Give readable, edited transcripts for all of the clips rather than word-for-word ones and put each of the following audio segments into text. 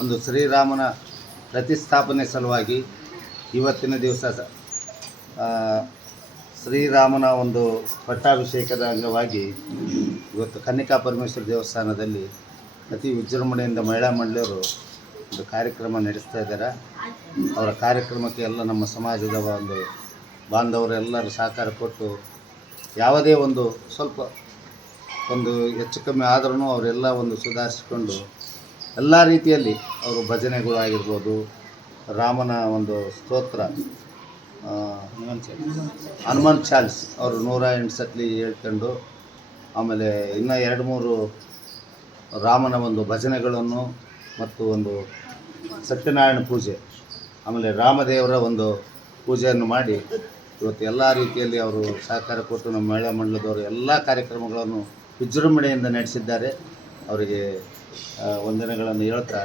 ಒಂದು ಶ್ರೀರಾಮನ ಪ್ರತಿಷ್ಠಾಪನೆ ಸಲುವಾಗಿ ಇವತ್ತಿನ ದಿವಸ ಶ್ರೀರಾಮನ ಒಂದು ಪಟ್ಟಾಭಿಷೇಕದ ಅಂಗವಾಗಿ ಇವತ್ತು ಕನ್ನಿಕಾ ಪರಮೇಶ್ವರಿ ದೇವಸ್ಥಾನದಲ್ಲಿ ಅತಿ ವಿಜೃಂಭಣೆಯಿಂದ ಮಹಿಳಾ ಮಂಡಳಿಯವರು ಒಂದು ಕಾರ್ಯಕ್ರಮ ನಡೆಸ್ತಾ ಇದ್ದಾರೆ. ಅವರ ಕಾರ್ಯಕ್ರಮಕ್ಕೆ ಎಲ್ಲ ನಮ್ಮ ಸಮಾಜದ ಒಂದು ಬಾಂಧವರೆಲ್ಲರೂ ಸಹಕಾರ ಕೊಟ್ಟು ಯಾವುದೇ ಒಂದು ಸ್ವಲ್ಪ ಒಂದು ಹೆಚ್ಚು ಕಮ್ಮಿ ಆದ್ರೂ ಅವರೆಲ್ಲ ಒಂದು ಸುಧಾರಿಸಿಕೊಂಡು ಎಲ್ಲ ರೀತಿಯಲ್ಲಿ ಅವರು ಭಜನೆಗಳು ಆಗಿರ್ಬೋದು, ರಾಮನ ಒಂದು ಸ್ತೋತ್ರ ಹನುಮಾನ್ ಚಾಲಿಸ್ ಅವರು 108 ಸತ್ಲಿ ಹೇಳ್ಕೊಂಡು, ಆಮೇಲೆ ಇನ್ನೂ 2-3 ರಾಮನ ಒಂದು ಭಜನೆಗಳನ್ನು ಮತ್ತು ಒಂದು ಸತ್ಯನಾರಾಯಣ ಪೂಜೆ, ಆಮೇಲೆ ರಾಮದೇವರ ಒಂದು ಪೂಜೆಯನ್ನು ಮಾಡಿ ಇವತ್ತು ಎಲ್ಲ ರೀತಿಯಲ್ಲಿ ಅವರು ಸಹಕಾರ ಕೊಟ್ಟು ನಮ್ಮ ಮಹಿಳಾ ಮಂಡಲದವರು ಎಲ್ಲ ಕಾರ್ಯಕ್ರಮಗಳನ್ನು ವಿಜೃಂಭಣೆಯಿಂದ ನಡೆಸಿದ್ದಾರೆ. ಅವರಿಗೆ ವಂದನೆಗಳನ್ನು ಹೇಳ್ತಾ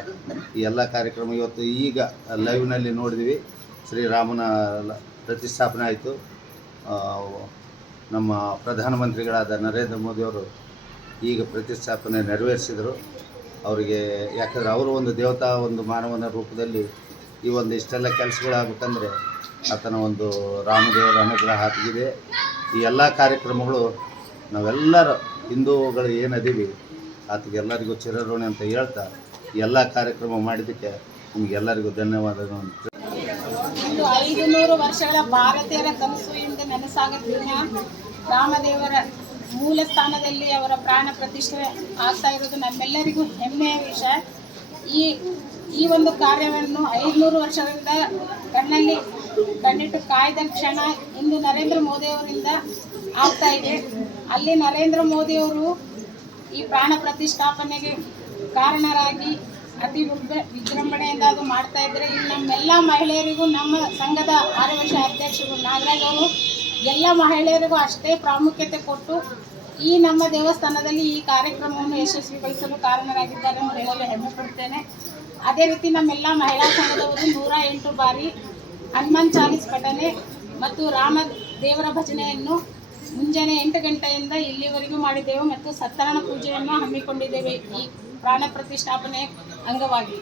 ಈ ಎಲ್ಲ ಕಾರ್ಯಕ್ರಮ ಇವತ್ತು ಈಗ ಲೈವ್ನಲ್ಲಿ ನೋಡಿದ್ವಿ. ಶ್ರೀರಾಮನ ಪ್ರತಿಷ್ಠಾಪನೆ ಆಯಿತು. ನಮ್ಮ ಪ್ರಧಾನಮಂತ್ರಿಗಳಾದ ನರೇಂದ್ರ ಮೋದಿಯವರು ಈಗ ಪ್ರತಿಷ್ಠಾಪನೆ ನೆರವೇರಿಸಿದರು. ಅವರಿಗೆ ಯಾಕಂದರೆ ಅವರು ಒಂದು ದೇವತಾ ಒಂದು ಮಾನವನ ರೂಪದಲ್ಲಿ ಈ ಒಂದು ಇಷ್ಟೆಲ್ಲ ಕೆಲಸಗಳಾಗಬೇಕಂದ್ರೆ ಆತನ ಒಂದು ರಾಮದೇವರ ಅನುಗ್ರಹ ಆಗಿದೆ. ಈ ಎಲ್ಲ ಕಾರ್ಯಕ್ರಮಗಳು ನಾವೆಲ್ಲರೂ ಹಿಂದೂಗಳು ಏನದೀವಿ ಆತಗೆಲ್ಲರಿಗೂ ಚಿರಋಣಿ ಅಂತ ಹೇಳ್ತಾ ಎಲ್ಲ ಕಾರ್ಯಕ್ರಮ ಮಾಡಿದ್ದಕ್ಕೆ ನಿಮಗೆಲ್ಲರಿಗೂ ಧನ್ಯವಾದಗಳು. 500 ವರ್ಷಗಳ ಭಾರತೀಯರ ಕನಸು ಎಂದು ನನಸಾಗುತ್ತಿನ ರಾಮದೇವರ ಮೂಲ ಸ್ಥಾನದಲ್ಲಿ ಅವರ ಪ್ರಾಣ ಪ್ರತಿಷ್ಠೆ ಆಗ್ತಾ ಇರೋದು ನಮ್ಮೆಲ್ಲರಿಗೂ ಹೆಮ್ಮೆಯ ವಿಷಯ. ಈ ಒಂದು ಕಾರ್ಯವನ್ನು 500 ವರ್ಷಗಳಿಂದ ಕಣ್ಣಿಟ್ಟು ಕಾಯ್ದ ಕ್ಷಣ ಇಂದು ನರೇಂದ್ರ ಮೋದಿಯವರಿಂದ ಆಗ್ತಾ ಇದೆ. ಅಲ್ಲಿ ನರೇಂದ್ರ ಮೋದಿಯವರು ಈ ಪ್ರಾಣ ಪ್ರತಿಷ್ಠಾಪನೆಗೆ ಕಾರಣರಾಗಿ ಅತಿ ವಿಜೃಂಭಣೆಯಿಂದ ಅದು ಮಾಡ್ತಾ ಇದ್ದಾರೆ. ಇಲ್ಲಿ ನಮ್ಮೆಲ್ಲ ಮಹಿಳೆಯರಿಗೂ ನಮ್ಮ ಸಂಘದ 6 ವರ್ಷ ಅಧ್ಯಕ್ಷರು ನಾಗರಾಜ್ ಅವರು ಎಲ್ಲ ಮಹಿಳೆಯರಿಗೂ ಅಷ್ಟೇ ಪ್ರಾಮುಖ್ಯತೆ ಕೊಟ್ಟು ಈ ನಮ್ಮ ದೇವಸ್ಥಾನದಲ್ಲಿ ಈ ಕಾರ್ಯಕ್ರಮವನ್ನು ಯಶಸ್ವಿಗೊಳಿಸಲು ಕಾರಣರಾಗಿದ್ದಾರೆ ಎಂದು ಹೇಳಲು ಹೆಮ್ಮೆ ಪಡುತ್ತೇನೆ. ಅದೇ ರೀತಿ ನಮ್ಮೆಲ್ಲ ಮಹಿಳಾ ಸಂಘದವರು 108 ಬಾರಿ ಹನುಮಾನ್ ಚಾಲೀಸ್ ಪಠನೆ ಮತ್ತು ರಾಮ ದೇವರ ಭಜನೆಯನ್ನು ಮುಂಜಾನೆ 8 ಗಂಟೆಯಿಂದ ಇಲ್ಲಿವರೆಗೂ ಮಾಡಿದ್ದೇವೆ ಮತ್ತು ಸತ್ಯನಾರಾಯಣ ಪೂಜೆಯನ್ನು ಹಮ್ಮಿಕೊಂಡಿದ್ದೇವೆ ಈ ಪ್ರಾಣ ಪ್ರತಿಷ್ಠಾಪನೆ ಅಂಗವಾಗಿ.